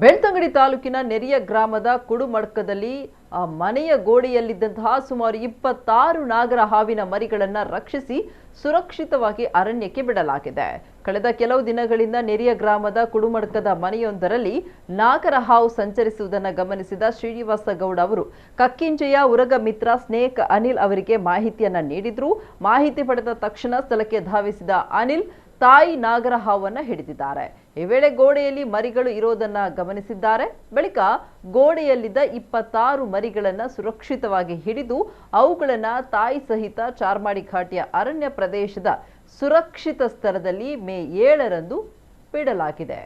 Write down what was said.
ಬೆಳ್ತಂಗಡಿ ತಾಲೂಕಿನ ನೆರಿಯ ಗ್ರಾಮದ ಕುಡುಮಡ್ಕದಲ್ಲಿ ಮನೆಯ ಗೋಡೆಯಲ್ಲಿದ್ದಂತಹ ಸುಮಾರು 26 ನಾಗರ ಹಾವಿನ ಮರಿಗಳನ್ನು ರಕ್ಷಿಸಿ ಸುರಕ್ಷಿತವಾಗಿ ಅರಣ್ಯಕ್ಕೆ ಬಿಡಲಾಗಿದೆ. ಕಳೆದ ಕೆಲವು ದಿನಗಳಿಂದ ನೆರಿಯ ಗ್ರಾಮದ ಕುಡುಮಡ್ಕದ ಮನೆಯೊಂದರಲ್ಲಿ ನಾಗರ ಹಾವು ಸಂಚರಿಸುವುದನ್ನು ಗಮನಿಸಿದ ಶ್ರೀನಿವಾಸ ಗೌಡ ಅವರು ಕಕ್ಕಿಂಜೆಯ ಉರಗ ಮಿತ್ರ ಸ್ನೇಕ್ ಅನಿಲ್ ಅವರಿಗೆ ಮಾಹಿತಿಯನ್ನ ನೀಡಿದ್ರು. ಮಾಹಿತಿ ಪಡೆದ ತಕ್ಷಣ ಸ್ಥಳಕ್ಕೆ ಧಾವಿಸಿದ ಅನಿಲ್ ತಾಯಿ ನಾಗರ ಹಾವನ್ನು ಹಿಡಿದಿದ್ದಾರೆ. ಈ ವೇಳೆ ಗೋಡೆಯಲ್ಲಿ ಮರಿಗಳು ಇರೋದನ್ನ ಗಮನಿಸಿದ್ದಾರೆ. ಬಳಿಕ ಗೋಡೆಯಲ್ಲಿದ್ದ 26 ಮರಿಗಳನ್ನು ಸುರಕ್ಷಿತವಾಗಿ ಹಿಡಿದು ಅವುಗಳನ್ನು ತಾಯಿ ಸಹಿತ ಚಾರ್ಮಾಡಿ ಘಾಟಿಯ ಅರಣ್ಯ ಪ್ರದೇಶದ ಸುರಕ್ಷಿತ ಸ್ಥಳದಲ್ಲಿ ಮೇ 7ರಂದು ಬಿಡಲಾಗಿದೆ.